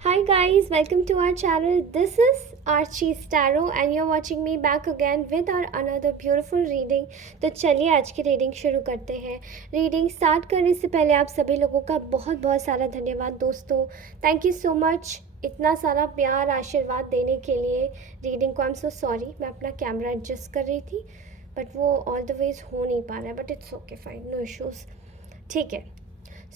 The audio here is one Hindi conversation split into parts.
Hi guys, welcome to our channel. This is Archie Starrow and you're watching me back again with our another beautiful reading. तो चलिए आज की रीडिंग शुरू करते हैं। रीडिंग स्टार्ट करने से पहले आप सभी लोगों का बहुत बहुत सारा धन्यवाद दोस्तों। थैंक यू सो मच इतना सारा प्यार आशीर्वाद देने के लिए रीडिंग को। आई एम सो सॉरी, मैं अपना कैमरा एडजस्ट कर रही थी बट वो ऑल द वेज हो नहीं पा रहा है, but it's okay fine, no issues. ठीक है।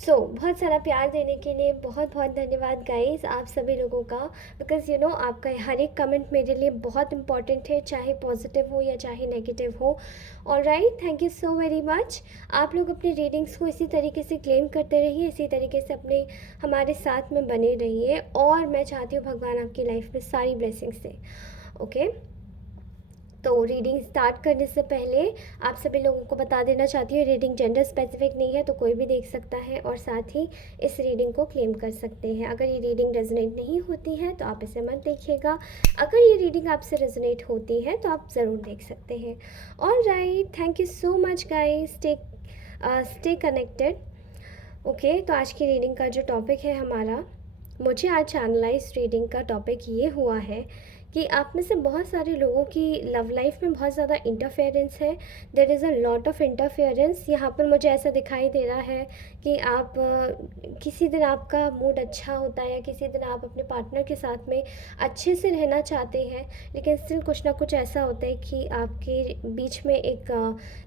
बहुत सारा प्यार देने के लिए बहुत बहुत धन्यवाद गाइस आप सभी लोगों का। बिकॉज़ आपका हर एक कमेंट मेरे लिए बहुत इंपॉर्टेंट है, चाहे पॉजिटिव हो या चाहे नेगेटिव हो। Alright, thank you so very much. आप लोग अपनी रीडिंग्स को इसी तरीके से क्लेम करते रहिए, इसी तरीके से अपने हमारे साथ में बने रहिए और मैं चाहती हूँ भगवान आपकी लाइफ में सारी ब्लेसिंग्स दे। ओके, तो रीडिंग स्टार्ट करने से पहले आप सभी लोगों को बता देना चाहती हूँ, रीडिंग जेंडर स्पेसिफिक नहीं है, तो कोई भी देख सकता है और साथ ही इस रीडिंग को क्लेम कर सकते हैं। अगर ये रीडिंग रेजोनेट नहीं होती है तो आप इसे मत देखिएगा। अगर ये रीडिंग आपसे रेजोनेट होती है तो आप ज़रूर देख सकते हैं। Alright, thank you so much guys, stay connected. Okay, तो आज की रीडिंग का जो टॉपिक है हमारा, मुझे आज चैनलाइज रीडिंग का टॉपिक ये हुआ है कि आप में से बहुत सारे लोगों की लव लाइफ में बहुत ज़्यादा इंटरफेरेंस है। There is a lot of interference. यहाँ पर मुझे ऐसा दिखाई दे रहा है कि आप किसी दिन आपका मूड अच्छा होता है या किसी दिन आप अपने पार्टनर के साथ में अच्छे से रहना चाहते हैं, लेकिन स्टिल कुछ ना कुछ ऐसा होता है कि आपके बीच में एक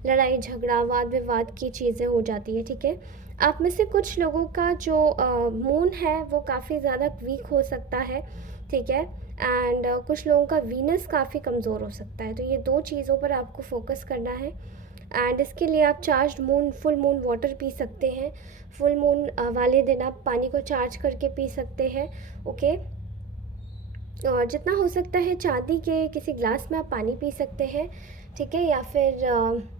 लड़ाई झगड़ा वाद विवाद की चीज़ें हो जाती है। ठीक है, आप में से कुछ लोगों का जो मून है वो काफ़ी ज़्यादा वीक हो सकता है। ठीक है, एंड कुछ लोगों का वीनस काफ़ी कमज़ोर हो सकता है। तो ये दो चीज़ों पर आपको फोकस करना है एंड इसके लिए आप charge moon full moon water P सकते हैं। फुल मून वाले दिन आप पानी को चार्ज करके पी सकते हैं। ओके, और जितना हो सकता है चांदी के किसी ग्लास में आप पानी पी सकते हैं। ठीक है, या फिर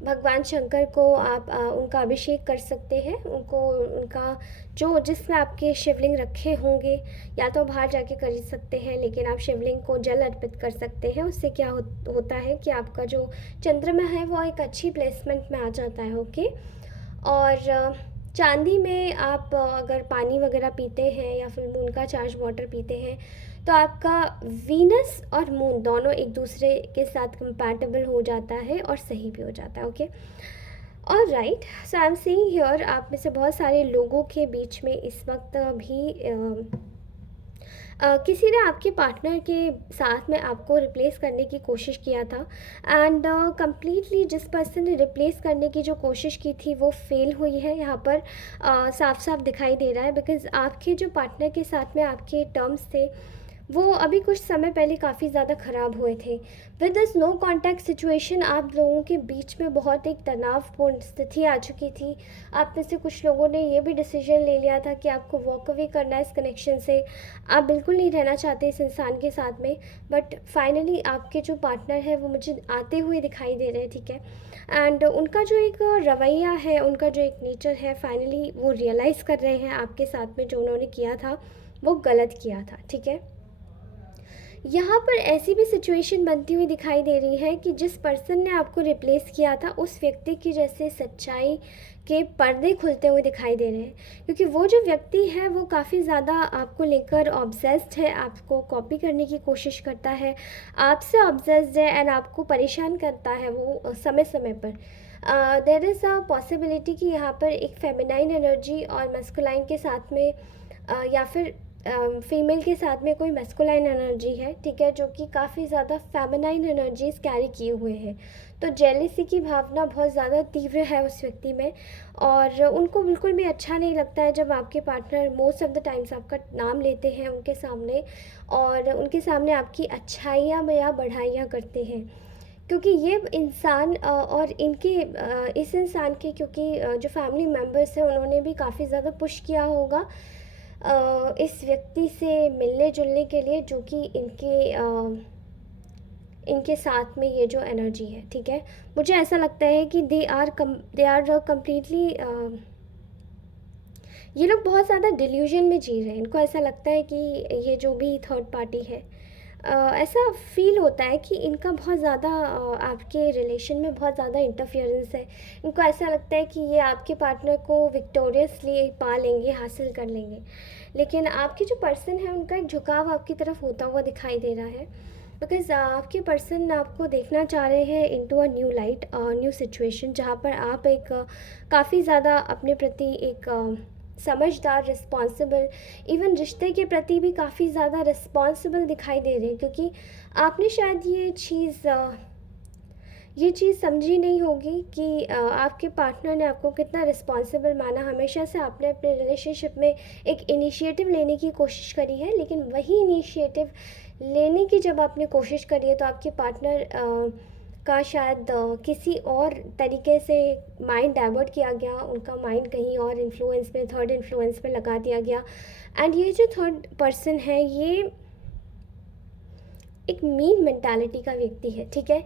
भगवान शंकर को आप उनका अभिषेक कर सकते हैं। उनको उनका जो जिसमें आपके शिवलिंग रखे होंगे, या तो बाहर जाके कर सकते हैं, लेकिन आप शिवलिंग को जल अर्पित कर सकते हैं। उससे क्या होता है कि आपका जो चंद्रमा है वो एक अच्छी प्लेसमेंट में आ जाता है। ओके, और चांदी में आप अगर पानी वगैरह पीते हैं या फिर मून का चार्ज वाटर पीते हैं तो आपका वीनस और मून दोनों एक दूसरे के साथ कंपैटिबल हो जाता है और सही भी हो जाता है। ओके, और right, so I am seeing here आप में से बहुत सारे लोगों के बीच में इस वक्त भी किसी ने आपके पार्टनर के साथ में आपको रिप्लेस करने की कोशिश किया था एंड कम्प्लीटली जिस पर्सन ने रिप्लेस करने की जो कोशिश की थी वो फेल हुई है। यहाँ पर साफ साफ दिखाई दे रहा है बिकॉज़ आपके जो पार्टनर के साथ में आपके टर्म्स थे वो अभी कुछ समय पहले काफ़ी ज़्यादा ख़राब हुए थे। With this no contact situation आप लोगों के बीच में बहुत एक तनावपूर्ण स्थिति आ चुकी थी। आप में से कुछ लोगों ने ये भी डिसीजन ले लिया था कि आपको वॉक अवे करना है इस कनेक्शन से। आप बिल्कुल नहीं रहना चाहते इस इंसान के साथ में, बट फाइनली आपके जो पार्टनर है वो मुझे आते हुए दिखाई दे रहे हैं। ठीक है, एंड उनका जो एक रवैया है, उनका जो एक नेचर है, फाइनली वो रियलाइज़ कर रहे हैं आपके साथ में जो उन्होंने किया था वो गलत किया था। ठीक है, यहाँ पर ऐसी भी सिचुएशन बनती हुई दिखाई दे रही है कि जिस पर्सन ने आपको रिप्लेस किया था उस व्यक्ति की जैसे सच्चाई के पर्दे खुलते हुए दिखाई दे रहे हैं, क्योंकि वो जो व्यक्ति है वो काफ़ी ज़्यादा आपको लेकर ऑब्सेस्ड है, आपको कॉपी करने की कोशिश करता है, आपसे ऑब्सेस्ड है एंड आपको परेशान करता है वो समय समय पर। देर इज़ अ पॉसिबिलिटी कि यहाँ पर एक फेमिनाइन एनर्जी और मस्कुलाइन के साथ में या फिर फीमेल के साथ में कोई मैस्कुलाइन एनर्जी है। ठीक है, जो कि काफ़ी ज़्यादा फेमिनाइन एनर्जीज कैरी किए हुए हैं। तो जेलिसी की भावना बहुत ज़्यादा तीव्र है उस व्यक्ति में और उनको बिल्कुल भी अच्छा नहीं लगता है जब आपके partner most of the times आपका नाम लेते हैं उनके सामने और उनके सामने आपकी अच्छाइयाँ या बढ़ाइयाँ करते हैं, क्योंकि ये इंसान और इनके इस इंसान के क्योंकि जो फैमिली मेम्बर्स हैं उन्होंने भी काफ़ी ज़्यादा पुश किया होगा इस व्यक्ति से मिलने जुलने के लिए, जो कि इनके साथ में ये जो एनर्जी है। ठीक है, मुझे ऐसा लगता है कि दे आर कम्प्लीटली ये लोग बहुत ज़्यादा डिल्यूजन में जी रहे हैं। इनको ऐसा लगता है कि ये जो भी थर्ड पार्टी है ऐसा फ़ील होता है कि इनका बहुत ज़्यादा आपके रिलेशन में बहुत ज़्यादा इंटरफियरेंस है। इनको ऐसा लगता है कि ये आपके पार्टनर को विक्टोरियसली पा लेंगे, हासिल कर लेंगे। लेकिन आपके जो पर्सन है उनका एक झुकाव आपकी तरफ होता हुआ दिखाई दे रहा है, बिकॉज़ आपके पर्सन आपको देखना चाह रहे हैं into a new light, new situation, जहाँ पर आप एक काफ़ी ज़्यादा अपने प्रति एक समझदार, रिस्पॉन्सिबल, इवन रिश्ते के प्रति भी काफ़ी ज़्यादा रिस्पॉन्सिबल दिखाई दे रहे हैं, क्योंकि आपने शायद ये चीज़ समझी नहीं होगी कि आपके पार्टनर ने आपको कितना रिस्पॉन्सिबल माना। हमेशा से आपने अपने रिलेशनशिप में एक इनिशिएटिव लेने की कोशिश करी है, लेकिन वही इनिशिएटिव लेने की जब आपने कोशिश करी है तो आपके पार्टनर का शायद किसी और तरीके से माइंड डाइवर्ट किया गया, उनका माइंड कहीं और इन्फ्लुएंस में, थर्ड इन्फ्लुएंस में लगा दिया गया। एंड ये जो थर्ड पर्सन है ये एक मीन मेंटालिटी का व्यक्ति है, ठीक है।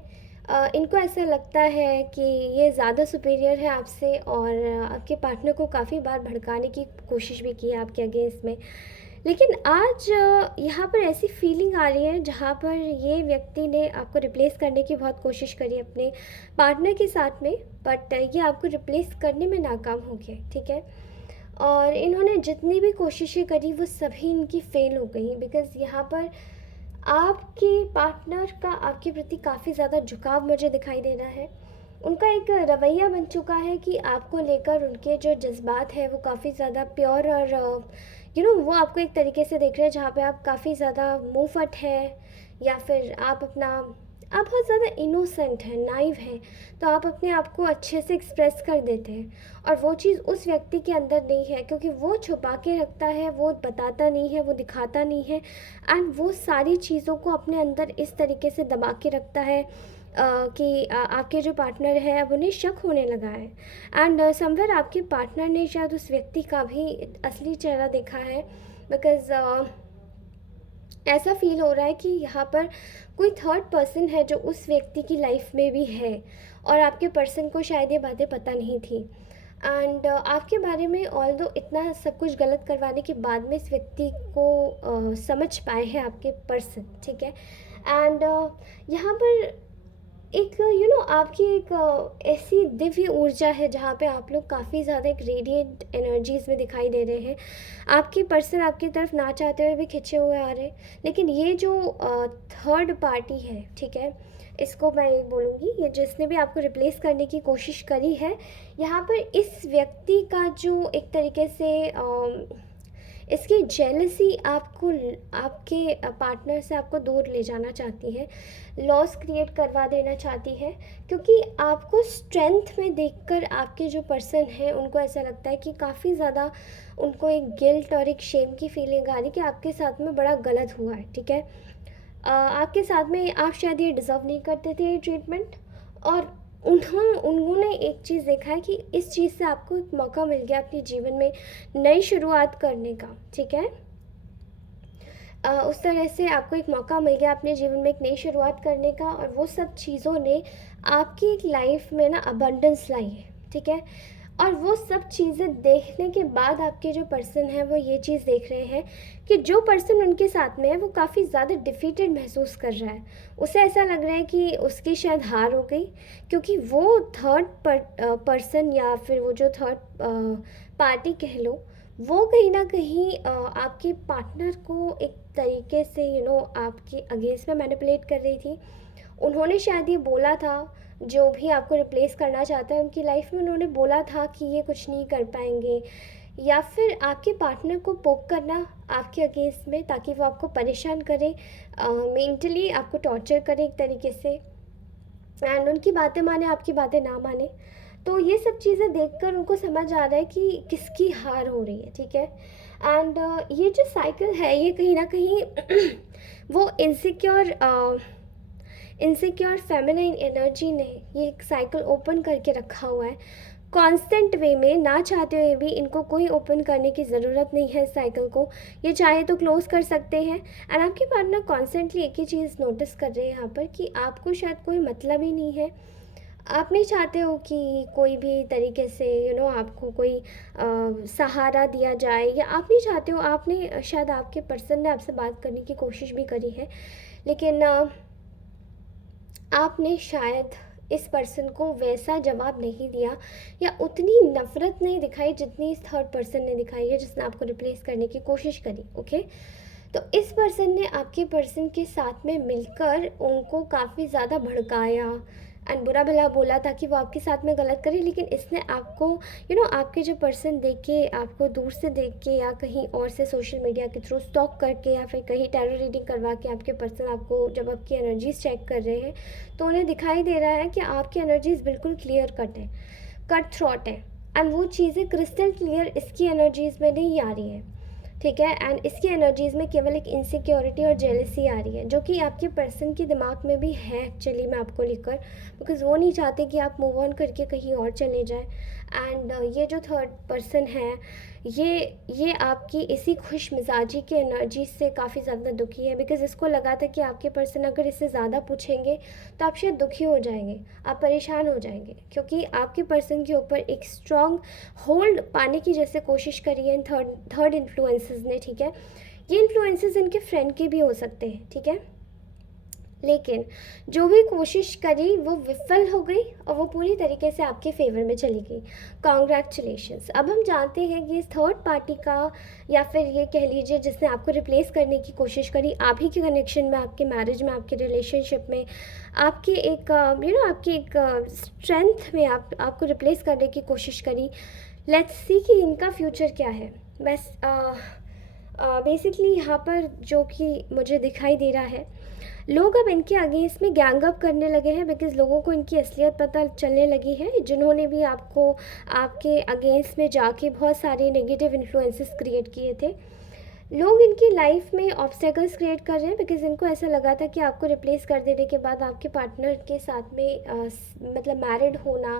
इनको ऐसा लगता है कि ये ज़्यादा सुपीरियर है आपसे, और आपके पार्टनर को काफ़ी बार भड़काने की कोशिश भी की है आपके अगेंस्ट में। लेकिन आज यहाँ पर ऐसी फीलिंग आ रही है जहाँ पर ये व्यक्ति ने आपको रिप्लेस करने की बहुत कोशिश करी अपने पार्टनर के साथ में, बट ये आपको रिप्लेस करने में नाकाम हो गए, ठीक है। और इन्होंने जितनी भी कोशिशें करी वो सभी इनकी फ़ेल हो गई, बिकॉज़ यहाँ पर आपके पार्टनर का आपके प्रति काफ़ी ज़्यादा झुकाव मुझे दिखाई दे रहा है। उनका एक रवैया बन चुका है कि आपको लेकर उनके जो जज़्बात हैं वो काफ़ी ज़्यादा प्योर, और वो आपको एक तरीके से देख रहे हैं जहाँ पे आप काफ़ी ज़्यादा मुँहफट हैं, या फिर आप बहुत ज़्यादा इनोसेंट हैं, नाइव हैं, तो आप अपने आप को अच्छे से एक्सप्रेस कर देते हैं। और वो चीज़ उस व्यक्ति के अंदर नहीं है, क्योंकि वो छुपा के रखता है, वो बताता नहीं है, वो दिखाता नहीं है, एंड वो सारी चीज़ों को अपने अंदर इस तरीके से दबा के रखता है कि आपके जो पार्टनर है अब उन्हें शक होने लगा है। एंड समवेयर आपके पार्टनर ने शायद उस व्यक्ति का भी असली चेहरा देखा है, बिकॉज़ ऐसा फ़ील हो रहा है कि यहाँ पर कोई थर्ड पर्सन है जो उस व्यक्ति की लाइफ में भी है, और आपके पर्सन को शायद ये बातें पता नहीं थी। एंड आपके बारे में ऑल्दो इतना सब कुछ गलत करवाने के बाद में इस व्यक्ति को समझ पाए हैं आपके पर्सन, ठीक है। एंड यहाँ पर एक आपकी एक ऐसी दिव्य ऊर्जा है जहाँ पे आप लोग काफ़ी ज़्यादा एक रेडिएंट एनर्जीज़ में दिखाई दे रहे हैं। आपके पर्सन आपकी तरफ ना चाहते हुए भी खिंचे हुए आ रहे हैं, लेकिन ये जो थर्ड पार्टी है, ठीक है, इसको मैं ये बोलूँगी, ये जिसने भी आपको रिप्लेस करने की कोशिश करी है, यहाँ पर इस व्यक्ति का जो एक तरीके से इसकी जेलसी आपको आपके पार्टनर से आपको दूर ले जाना चाहती है, लॉस क्रिएट करवा देना चाहती है, क्योंकि आपको स्ट्रेंथ में देखकर आपके जो पर्सन हैं उनको ऐसा लगता है कि काफ़ी ज़्यादा उनको एक गिल्ट और एक शेम की फीलिंग आ रही कि आपके साथ में बड़ा गलत हुआ है, ठीक है। आपके साथ में आप शायद ये डिज़र्व नहीं करते थे ये ट्रीटमेंट, और उन्होंने एक चीज़ देखा है कि इस चीज़ से आपको एक मौका मिल गया अपने जीवन में नई शुरुआत करने का, ठीक है। उस तरह से आपको एक मौका मिल गया अपने जीवन में एक नई शुरुआत करने का, और वो सब चीज़ों ने आपकी एक लाइफ में ना अबंडेंस लाई है, ठीक है। और वो सब चीज़ें देखने के बाद आपके जो पर्सन हैं वो ये चीज़ देख रहे हैं कि जो पर्सन उनके साथ में है वो काफ़ी ज़्यादा डिफीटेड महसूस कर रहा है। उसे ऐसा लग रहा है कि उसकी शायद हार हो गई, क्योंकि वो थर्ड पर्सन, या फिर वो जो थर्ड पार्टी कह लो, वो कहीं न कहीं आपके पार्टनर को एक तरीके से आपके अगेंस्ट में मैनिपुलेट कर रही थी। उन्होंने शायद ये बोला था, जो भी आपको रिप्लेस करना चाहता है उनकी लाइफ में, उन्होंने बोला था कि ये कुछ नहीं कर पाएँगे, या फिर आपके पार्टनर को पोक करना आपके अगेंस्ट में, ताकि वो आपको परेशान करे, मेंटली आपको टॉर्चर करे एक तरीके से, एंड उनकी बातें माने, आपकी बातें ना माने। तो ये सब चीज़ें देखकर उनको समझ आ रहा है कि किसकी हार हो रही है, ठीक है। एंड ये जो साइकिल है ये कहीं न कहीं वो इनसिक्योर फेमिनाइन एनर्जी ने ये एक साइकिल ओपन करके रखा हुआ है कांस्टेंट वे में, ना चाहते हुए भी। इनको कोई ओपन करने की ज़रूरत नहीं है इस साइकिल को, ये चाहे तो क्लोज़ कर सकते हैं। एंड आपके पार्टनर कॉन्स्टेंटली एक ही चीज़ नोटिस कर रहे हैं यहाँ पर कि आपको शायद कोई मतलब ही नहीं है, आप नहीं चाहते हो कि कोई भी तरीके से आपको कोई सहारा दिया जाए, या आप नहीं चाहते हो, आपने शायद आपके पर्सन ने आपसे बात करने की कोशिश भी करी है, लेकिन आपने शायद इस पर्सन को वैसा जवाब नहीं दिया, या उतनी नफ़रत नहीं दिखाई जितनी इस थर्ड पर्सन ने दिखाई है जिसने आपको रिप्लेस करने की कोशिश करी। ओके, तो इस पर्सन ने आपके पर्सन के साथ में मिलकर उनको काफ़ी ज़्यादा भड़काया एंड बुरा भला बोला ताकि वो आपके साथ में गलत करे, लेकिन इसने आपको आपके जो पर्सन देख के, आपको दूर से देख के, या कहीं और से सोशल मीडिया के थ्रू स्टॉक करके, या फिर कहीं टैरो रीडिंग करवा के आपके पर्सन आपको जब आपकी एनर्जीज चेक कर रहे हैं तो उन्हें दिखाई दे रहा है कि आपकी एनर्जीज बिल्कुल क्लियर कट है, कट थ्रॉट है, एंड वो चीज़ें क्रिस्टल क्लियर इसकी एनर्जीज में नहीं आ रही हैं। ठीक है, एंड इसकी एनर्जीज़ में केवल एक इनसिक्योरिटी और जेलसी आ रही है, जो कि आपके पर्सन के दिमाग में भी है एक्चुअली में आपको लेकर, बिकॉज वो नहीं चाहते कि आप मूव ऑन करके कहीं और चले जाएं। एंड ये जो थर्ड पर्सन है, ये आपकी इसी खुश मिजाजी के एनर्जी से काफ़ी ज़्यादा दुखी है, बिकॉज इसको लगा था कि आपके पर्सन अगर इससे ज़्यादा पूछेंगे तो आप शायद दुखी हो जाएंगे, आप परेशान हो जाएंगे, क्योंकि आपके पर्सन के ऊपर एक स्ट्रॉन्ग होल्ड पाने की जैसे कोशिश करी है इन थर्ड इन्फ्लुएंसेस ने। ठीक है, ये इन्फ्लुएंसेस इनके फ्रेंड के भी हो सकते हैं। ठीक है, लेकिन जो भी कोशिश करी वो विफल हो गई और वो पूरी तरीके से आपके फेवर में चली गई। कॉन्ग्रेचुलेशंस। अब हम जानते हैं कि इस थर्ड पार्टी का, या फिर ये कह लीजिए जिसने आपको रिप्लेस करने की कोशिश करी, आप ही के कनेक्शन में, आपके मैरिज में, आपके रिलेशनशिप में, आपके एक आपकी एक स्ट्रेंथ में आपको रिप्लेस करने की कोशिश करी। लेट्स सी कि इनका फ्यूचर क्या है। बस बेसिकली यहाँ पर जो कि मुझे दिखाई दे रहा है, लोग अब इनके अगेंस्ट में गैंग अप करने लगे हैं, बिकॉज़ लोगों को इनकी असलियत पता चलने लगी है, जिन्होंने भी आपको आपके अगेंस्ट में जाके बहुत सारे नेगेटिव इन्फ्लुएंसेस क्रिएट किए थे। लोग इनकी लाइफ में ऑब्स्टेकल्स क्रिएट कर रहे हैं, बिकॉज़ इनको ऐसा लगा था कि आपको रिप्लेस कर देने के बाद आपके पार्टनर के साथ में मतलब मैरिड होना,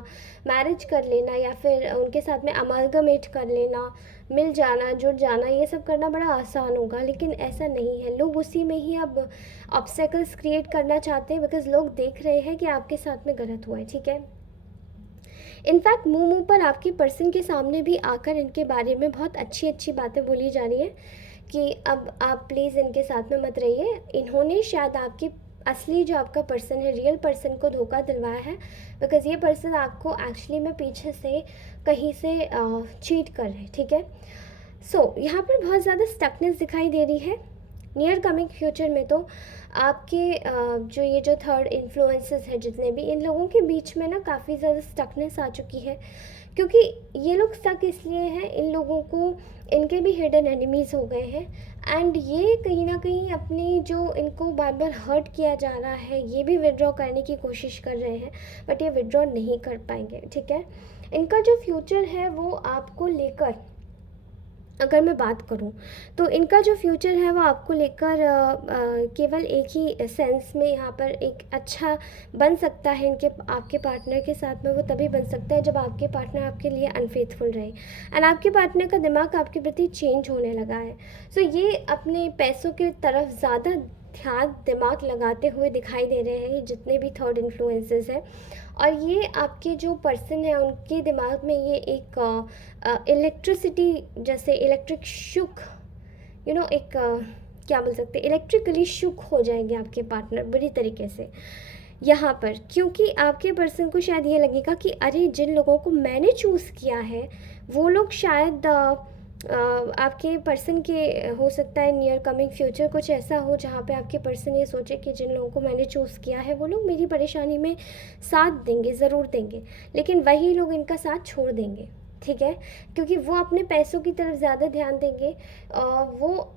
मैरिज कर लेना, या फिर उनके साथ में अमालगमेट कर लेना, मिल जाना, जुड़ जाना, ये सब करना बड़ा आसान होगा, लेकिन ऐसा नहीं है। लोग उसी में ही अब ऑब्स्टेकल्स क्रिएट करना चाहते हैं, बिकॉज़ लोग देख रहे हैं कि आपके साथ में गलत हुआ है। ठीक है, इनफैक्ट मुंह पर आपके पर्सन के सामने भी आकर इनके बारे में बहुत अच्छी अच्छी बातें बोली जा रही हैं कि अब आप प्लीज़ इनके साथ में मत रहिए। इन्होंने शायद आपके असली जो आपका पर्सन है, रियल पर्सन को धोखा दिलवाया है, बिकॉज़ ये पर्सन आपको एक्चुअली में पीछे से कहीं से चीट कर रहे हैं। ठीक है, सो यहाँ पर बहुत ज़्यादा स्टकनेस दिखाई दे रही है। नियर कमिंग फ्यूचर में तो आपके जो ये जो थर्ड इन्फ्लुएंसेस हैं जितने भी, इन लोगों के बीच में ना काफ़ी ज़्यादा स्टकनेस आ चुकी है, क्योंकि ये लोग स्टक इसलिए हैं, इन लोगों को इनके भी हिडन एनिमीज़ हो गए हैं, एंड ये कहीं ना कहीं अपनी जो इनको बार बार हर्ट किया जा रहा है, ये भी विड्रॉ करने की कोशिश कर रहे हैं, बट ये विड्रॉ नहीं कर पाएंगे। ठीक है, इनका जो फ्यूचर है वो आपको लेकर, अगर मैं बात करूं तो इनका जो फ्यूचर है वो आपको लेकर केवल एक ही सेंस में यहाँ पर एक अच्छा बन सकता है इनके आपके पार्टनर के साथ में। वो तभी बन सकता है जब आपके पार्टनर आपके लिए अनफेथफुल रहे एंड आपके पार्टनर का दिमाग आपके प्रति चेंज होने लगा है। सो ये अपने पैसों की तरफ ज़्यादा ध्यान दिमाग लगाते हुए दिखाई दे रहे हैं, जितने भी थर्ड इन्फ्लुएंसेस हैं, और ये आपके जो पर्सन है उनके दिमाग में ये एक इलेक्ट्रिसिटी जैसे इलेक्ट्रिक शुक एक क्या बोल सकते हैं, इलेक्ट्रिकली शुक हो जाएंगे आपके पार्टनर बुरी तरीके से यहाँ पर, क्योंकि आपके पर्सन को शायद ये लगेगा कि अरे जिन लोगों को मैंने चूज़ किया है वो लोग शायद आपके पर्सन के हो सकता है नियर कमिंग फ्यूचर कुछ ऐसा हो जहाँ पे आपके पर्सन ये सोचे कि जिन लोगों को मैंने चूज़ किया है वो लोग मेरी परेशानी में साथ देंगे, ज़रूर देंगे, लेकिन वही लोग इनका साथ छोड़ देंगे। ठीक है, क्योंकि वो अपने पैसों की तरफ ज़्यादा ध्यान देंगे, वो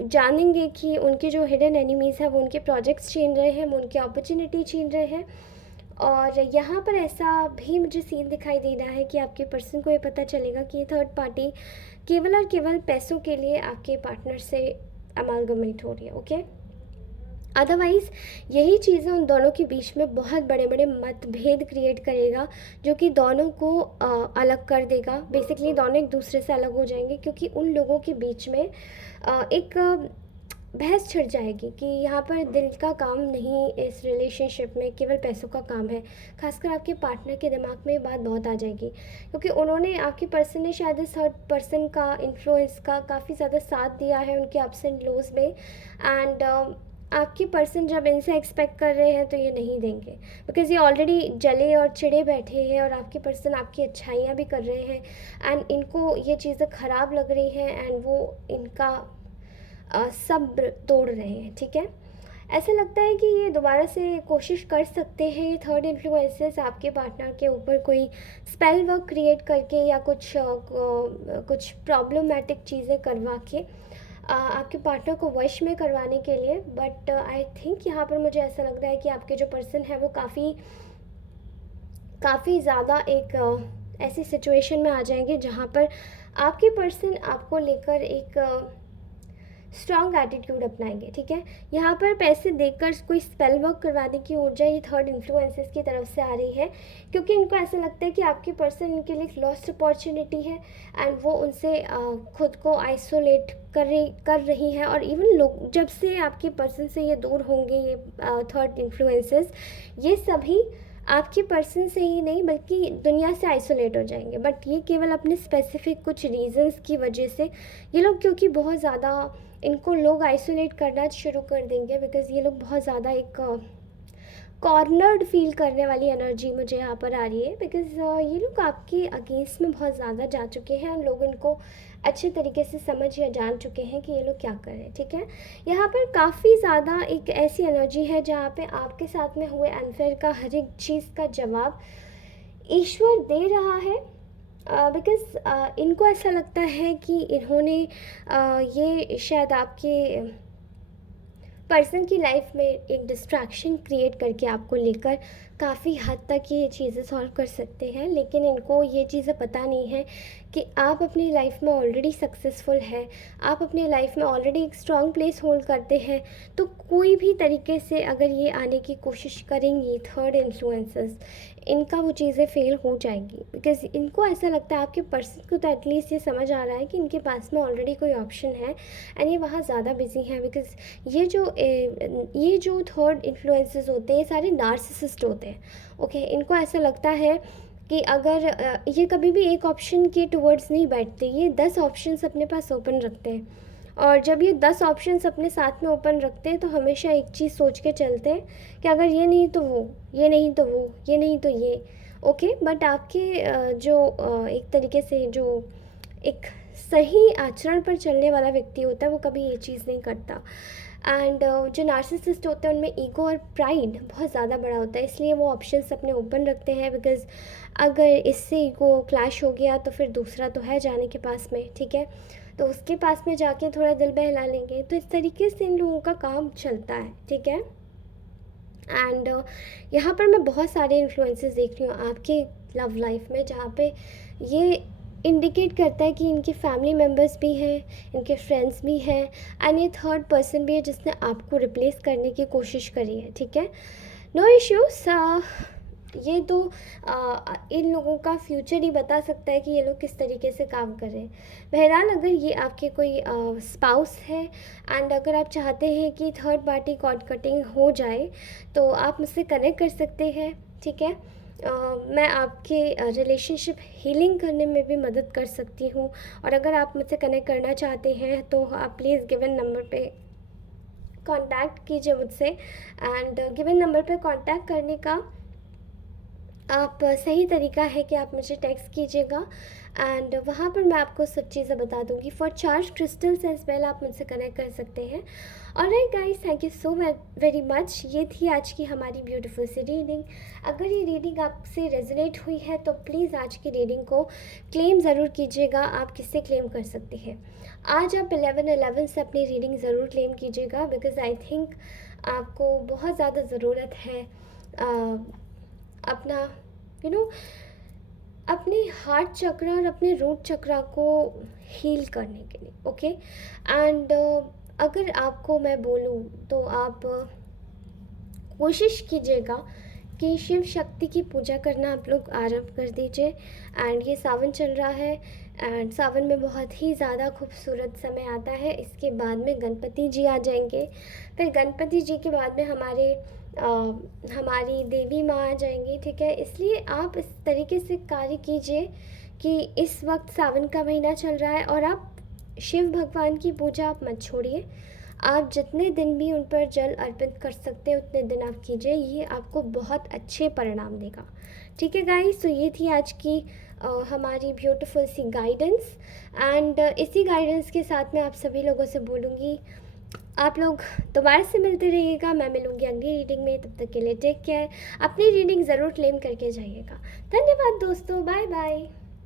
जानेंगे कि उनके जो हिडन एनिमीज़ हैं वो उनके प्रोजेक्ट्स छीन रहे हैं, वो उनकी अपॉर्चुनिटी छीन रहे हैं। और यहाँ पर ऐसा भी मुझे सीन दिखाई दे रहा है कि आपके पर्सन को ये पता चलेगा कि ये थर्ड पार्टी केवल और केवल पैसों के लिए आपके पार्टनर से अमालगमेट हो रही है। ओके, अदरवाइज़ यही चीज़ें उन दोनों के बीच में बहुत बड़े बड़े मतभेद क्रिएट करेगा, जो कि दोनों को अलग कर देगा। बेसिकली दोनों एक दूसरे से अलग हो जाएंगे, क्योंकि उन लोगों के बीच में एक बहस छिड़ जाएगी कि यहाँ पर दिल का काम नहीं, इस रिलेशनशिप में केवल पैसों का काम है। खासकर आपके पार्टनर के दिमाग में ये बात बहुत आ जाएगी, क्योंकि उन्होंने, आपके पर्सन ने शायद इस थर्ड पर्सन का इन्फ्लुएंस का काफ़ी ज़्यादा साथ दिया है उनके अप्स एंड लोज में। एंड आपके पर्सन जब इनसे एक्सपेक्ट कर रहे हैं तो ये नहीं देंगे, बिकॉज़ ये ऑलरेडी जले और चिढ़े बैठे हैं, और आपके पर्सन आपकी अच्छाइयाँ भी कर रहे हैं एंड इनको ये चीज़ें ख़राब लग रही हैं एंड वो इनका सब्र तोड़ रहे हैं, ठीक है। ऐसा लगता है कि ये दोबारा से कोशिश कर सकते हैं, ये थर्ड इन्फ्लुएंसेस आपके पार्टनर के ऊपर कोई स्पेल वर्क क्रिएट करके या कुछ प्रॉब्लमेटिक चीज़ें करवा के आपके पार्टनर को वश में करवाने के लिए। बट आई थिंक यहाँ पर मुझे ऐसा लग रहा है कि आपके जो पर्सन है वो काफ़ी ज़्यादा एक ऐसी सिचुएशन में आ जाएंगे जहाँ पर आपके पर्सन आपको लेकर एक स्ट्रॉन्ग एटीट्यूड अपनाएंगे, ठीक है। यहाँ पर पैसे देकर कोई स्पेल वर्क करवाने की ऊर्जा ये थर्ड इन्फ्लुएंसेस की तरफ से आ रही है, क्योंकि इनको ऐसा लगता है कि आपके पर्सन इनके लिए एक लॉस्ट अपॉर्चुनिटी है एंड वो उनसे खुद को आइसोलेट कर रही हैं। और इवन लोग जब से आपके पर्सन से ये दूर होंगे, ये थर्ड इन्फ्लुएंसेस, ये सभी आपके पर्सन से ही नहीं बल्कि दुनिया से आइसोलेट हो जाएंगे। बट ये केवल अपने स्पेसिफिक कुछ रीजंस की वजह से ये लोग, क्योंकि बहुत ज़्यादा इनको लोग आइसोलेट करना शुरू कर देंगे, बिकॉज़ ये लोग बहुत ज़्यादा एक कॉर्नर्ड फील करने वाली एनर्जी मुझे यहाँ पर आ रही है, बिकॉज़ ये लोग आपके अगेंस्ट में बहुत ज़्यादा जा चुके हैं और लोग इनको अच्छे तरीके से समझ या जान चुके हैं कि ये लोग क्या कर रहे हैं, ठीक है। यहाँ पर काफ़ी ज़्यादा एक ऐसी एनर्जी है जहाँ पे आपके साथ में हुए अनफेयर का हर एक चीज़ का जवाब ईश्वर दे रहा है, बिकॉज़ इनको ऐसा लगता है कि इन्होंने ये शायद आपके पर्सन की लाइफ में एक डिस्ट्रैक्शन क्रिएट करके आपको लेकर काफ़ी हद तक ये चीज़ें सॉल्व कर सकते हैं। लेकिन इनको ये चीज़ें पता नहीं है कि आप अपनी लाइफ में ऑलरेडी सक्सेसफुल है, आप अपनी लाइफ में ऑलरेडी एक स्ट्रॉन्ग प्लेस होल्ड करते हैं। तो कोई भी तरीके से अगर ये आने की कोशिश करेंगी थर्ड इन्फ्लुएंसेस, इनका वो चीज़ें फेल हो जाएंगी, बिकॉज़ इनको ऐसा लगता है, आपके पर्सन को तो एटलीस्ट ये समझ आ रहा है कि इनके पास में ऑलरेडी कोई ऑप्शन है एंड ये वहाँ ज़्यादा बिजी हैं। बिकॉज़ ये जो थर्ड इन्फ्लुएंसेस होते हैं, ये सारे नार्सिसिस्ट होते हैं, ओके। इनको ऐसा लगता है कि अगर ये कभी भी एक ऑप्शन के टुवर्ड्स नहीं बैठते, ये 10 ऑप्शंस अपने पास ओपन रखते हैं। और जब ये 10 ऑप्शंस अपने साथ में ओपन रखते हैं तो हमेशा एक चीज़ सोच के चलते हैं कि अगर ये नहीं तो वो, ये नहीं तो वो, ये नहीं तो ये, ओके। बट आपके एक तरीके से जो एक सही आचरण पर चलने वाला व्यक्ति होता है वो कभी ये चीज़ नहीं करता। एंड जो नार्सिसिस्ट होते हैं उनमें ईगो और प्राइड बहुत ज़्यादा बड़ा होता है, इसलिए वो ऑप्शंस अपने ओपन रखते हैं। बिकॉज़ अगर इससे ईगो क्लैश हो गया तो फिर दूसरा तो है जाने के पास में, ठीक है, तो उसके पास में जाके थोड़ा दिल बहला लेंगे। तो इस तरीके से इन लोगों का काम चलता है, ठीक है। एंड यहाँ पर मैं बहुत सारे इन्फ्लुएंसेस देख रही हूँ आपके लव लाइफ में, जहाँ पे ये इंडिकेट करता है कि इनके फैमिली मेम्बर्स भी हैं, इनके फ्रेंड्स भी हैं एंड ये थर्ड पर्सन भी है जिसने आपको रिप्लेस करने की कोशिश करी है, ठीक है। नो इश्यूज़, ये तो इन लोगों का फ्यूचर ही बता सकता है कि ये लोग किस तरीके से काम कर रहे हैं। बहरहाल अगर ये आपके कोई स्पाउस है एंड अगर आप चाहते हैं कि थर्ड पार्टी कॉर्ड कटिंग हो जाए तो आप मुझसे कनेक्ट कर सकते हैं, ठीक है। मैं आपके रिलेशनशिप हीलिंग करने में भी मदद कर सकती हूँ। और अगर आप मुझसे कनेक्ट करना चाहते हैं तो आप प्लीज़ गिवन नंबर पे कांटेक्ट कीजिए मुझसे। एंड गिवन नंबर पे कांटेक्ट करने का आप सही तरीका है कि आप मुझे टेक्स्ट कीजिएगा एंड वहाँ पर मैं आपको सब चीज़ें बता दूँगी। For charge crystals as well आप मुझसे कनेक्ट कर सकते हैं। Alright guys, thank you so very much. ये थी आज की हमारी ब्यूटीफुल सी रीडिंग। अगर ये रीडिंग आपसे रेजोनेट हुई है तो प्लीज़ आज की रीडिंग को क्लेम ज़रूर कीजिएगा। आप किससे क्लेम कर सकते हैं? आज आप 11/11 से अपनी रीडिंग ज़रूर क्लेम कीजिएगा, बिकॉज़ आई थिंक आपको बहुत ज़्यादा ज़रूरत है अपना अपने हार्ट चक्र और अपने रूट चक्र को हील करने के लिए, ओके। एंड अगर आपको मैं बोलूँ तो आप कोशिश कीजिएगा कि शिव शक्ति की पूजा करना आप लोग आरंभ कर दीजिए। एंड ये सावन चल रहा है एंड सावन में बहुत ही ज़्यादा खूबसूरत समय आता है। इसके बाद में गणपति जी आ जाएंगे, फिर गणपति जी के बाद में हमारी देवी माँ आ जाएंगी, ठीक है। इसलिए आप इस तरीके से कार्य कीजिए कि इस वक्त सावन का महीना चल रहा है और आप शिव भगवान की पूजा आप मत छोड़िए। आप जितने दिन भी उन पर जल अर्पित कर सकते हैं उतने दिन आप कीजिए, ये आपको बहुत अच्छे परिणाम देगा, ठीक है गाइस। तो ये थी आज की हमारी ब्यूटीफुल सी गाइडेंस। एंड इसी गाइडेंस के साथ मैं आप सभी लोगों से बोलूँगी, आप लोग दोबारा से मिलते रहिएगा। मैं मिलूँगी अगली रीडिंग में, तब तक के लिए टेक केयर। अपनी रीडिंग ज़रूर क्लेम करके जाइएगा। धन्यवाद दोस्तों, बाय बाय।